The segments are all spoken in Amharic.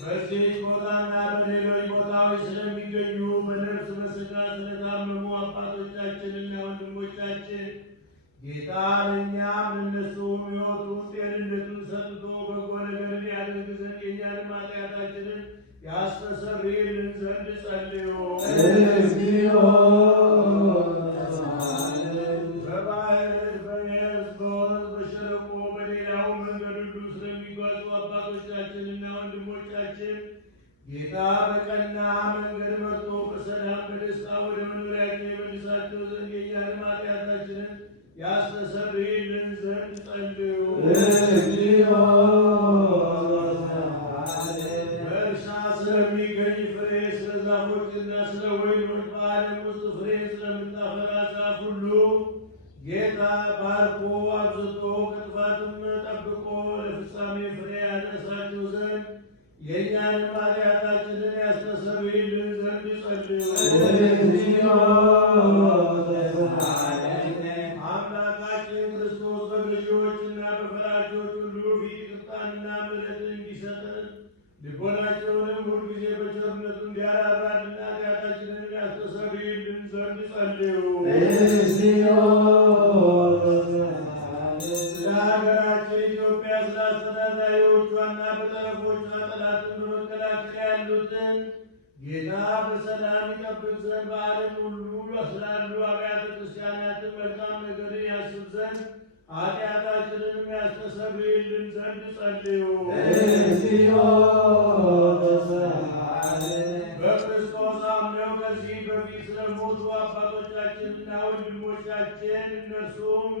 በዚህ ቦታና በሌሎች ቦታዎች ስለሚገኙ በነፍስ በሥጋ ስለታመሙ አባቶቻችንና ወንድሞቻችን ጌታ ለእኛም ለእነሱም ሕይወቱን ጤንነቱን ሰጥቶ በጎ ነገር ሊያደርግ ዘንድ የእኛንም ኃጢአታችንን ያስተሰርይልን ዘንድ ጸልዩ። በባሕር በየብስ በወንዝ በሸለቆ በሌላው መንገድ ሁሉ ስለሚጓዙ አባቶቻችንና ወንድሞቻችን ጌታ በቀና መንገድ መርቶ በሰላም በደስታ ወደ መኖሪያቸው የመልሳቸው ዘንድ የእኛንም ኃጢአታችንን ያስተሰርይልን ዘንድ ጸልዩ። በእርሻ ስለሚገኝ ፍሬ ስለ ዛፎችና ስለ ወይኖች በዓለም ውስጥ ፍሬ ስለምታፈራ ዛፍ ሁሉ ጌታ ባርኮ አብዝቶ ከጥፋትም ጠብቆ ለፍጻሜ ፍሬ ያደርሳቸው ዘንድ የእኛንም ኃጢአታችንን ያስተሰርይልን ዘንድ ጸልዩ። አምላካችን ክርስቶስ በገዢዎችና በፈራጆች ሁሉ ፊት ይቅርታንና ምሕረትን እንዲሰጠን ልቦናቸውንም ሁልጊዜ በቸርነቱ እንዲያራራልን ኃጢአታችንን ያስተሰርይልን ዘንድ ጸልዩ። ስለ ሀገራችን ኢትዮጵያ ስለ አስተዳዳሪዎቿና በጠረፎቿ ጠላትን በመከላከል ያሉትን ጌታ በሰላም ይጠብቅ ዘንድ በዓለም ሁሉ ስላሉ አብያተ ክርስቲያናትን መልካም ነገርን ያስብ ዘንድ ኃጢአታችንንም ያስተሰርይልን ዘንድ ጸልዩ። በክርስቶስ አምነው ከዚህ በፊት ስለሞቱ አባቶቻችንና ወንድሞቻችን እነርሱም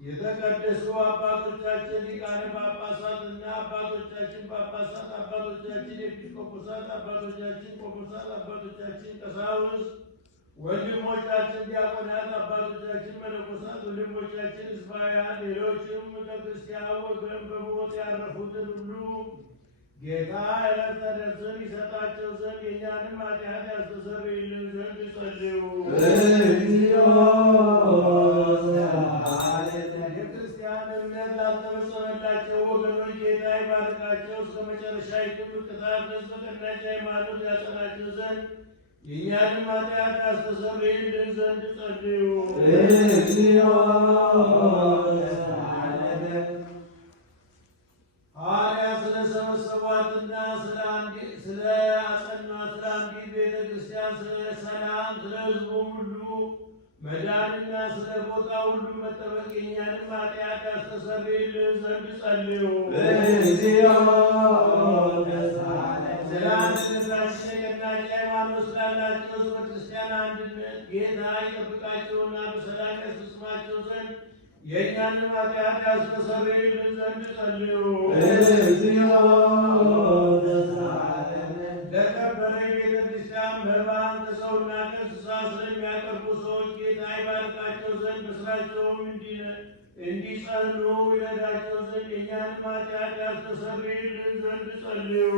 የተቀደሱ አባቶቻችን ሊቃነ ጳጳሳትና አባቶቻችን ጳጳሳት፣ አባቶቻችን ኤጲስቆጶሳት፣ አባቶቻችን ቆሞሳት፣ አባቶቻችን ቀሳውስት፣ ወንድሞቻችን ዲያቆናት፣ አባቶቻችን መነኮሳት፣ ወንድሞቻችን ሕዝባውያን፣ ሌሎችም ከክርስቲያን ወገን በሞት ያረፉትን ሁሉ ጌታ ዕረፍተ ነፍስን ይሰጣቸው ዘንድ የእኛንም ኃጢአት ያስተሰርይልን ዘንድ ጸልዩ። የክርስቲያን እምነት ላልተፈጸመላቸው ወገኖች ጌታ ይባርካቸው፣ እስከ መጨረሻይቱም ቅጣት ድረስ በቀናች ሃይማኖት ያጸናቸው ዘንድ የእኛንም ኃጢአት ያስተሰርይልን ዘንድ ጸልዩ። ሐዋርያት ስለሰበሰቧትና ስለ አጸኗት ስለ አንዲት ቤተ ክርስቲያን ስለ ሰላም ስለ ሕዝቡም ሁሉ መዳንና ስለ ቦታ ሁሉ መጠበቅ የእኛንም ኃጢአት ያስተሰርይልን ዘንድ ጸልዩ። ስለ አንድነታችን የቀናች ሃይማኖት ስላላቸው ሕዝበ ክርስቲያን አንድነት ጌታ ይጠብቃቸውና በሰላም ያስፈጽማቸው ዘንድ የእኛንም ኃጢአት ያስተሰርይልን ዘንድ ጸልዩ። ለከበረ ቤተ ክርስቲያን መባን ከሰውና ከእንስሳ ስለሚያቀርቡ ሰዎች ጌታ ይባርካቸው ዘንድ በሥራቸውም እንዲጸኑ ይረዳቸው ዘንድ የእኛንም ኃጢአት ያስተሰርይልን ዘንድ ጸልዩ።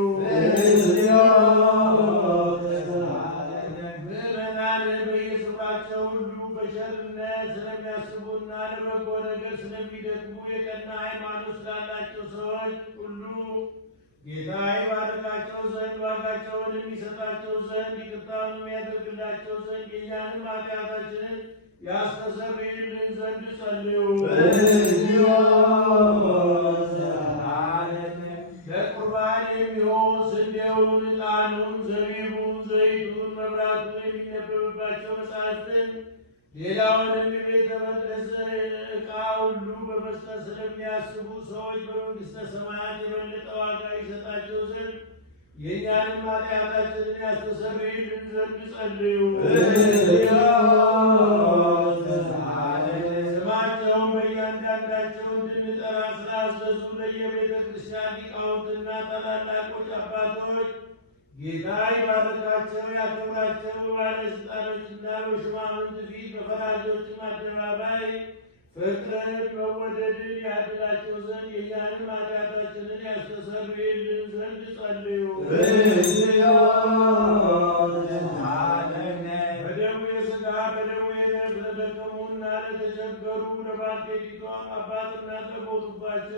ምዕመናን በየስፍራቸው ሁሉ በቸርነት ስለሚያስቡና ለበጎ ነገር ስለሚደግሙ የቀና ሃይማኖት ስላላቸው ሰዎች ሁሉ ጌታ ይባርካቸው ዘንድ ዋጋቸውንም ይሰጣቸው ዘንድ ይቅርታውንም ያደርግላቸው ዘንድ የእኛንም ኃጢአታችንን ያስተሰርይልን ዘንድ ጸልዩ። ለቁርባን የሚሆን ስንዴውን፣ ዕጣኑን፣ ዘቢቡን፣ ዘይቱን፣ መብራቱን የሚነበብባቸው መጻሕፍትን ሌላውንም የቤተ መቅደስ ዕቃ ሁሉ በመስጠት ስለሚያስቡ ሰዎች በመንግሥተ ሰማያት የበለጠ ዋጋ ይሰጣቸው ዘንድ የእኛንም ኃጢአታችንን ያስተሰርይልን ዘንድ ጸልዩ። ስማቸውን በእያንዳንዳቸው እንድንጠራ ስላዘዙ ለየቤተ ክርስቲያን ሊቃውንትና ታላላቆች አባቶች ጌታ ይባርካቸው ያከብራቸው። በባለሥልጣኖችና በሹማምንት ፊት በፈራጆችም አደባባይ ፍቅርን መወደድን ያድላቸው ዘንድ የእኛንም ኃጢአታችንን ያስተሰርይልን ዘንድ ጸልዩ። በደዌ ሥጋ በደዌ ነፍስ ለደከሙና ለተቸገሩ ለባልቴቲቷም አባትና ለሞቱባቸው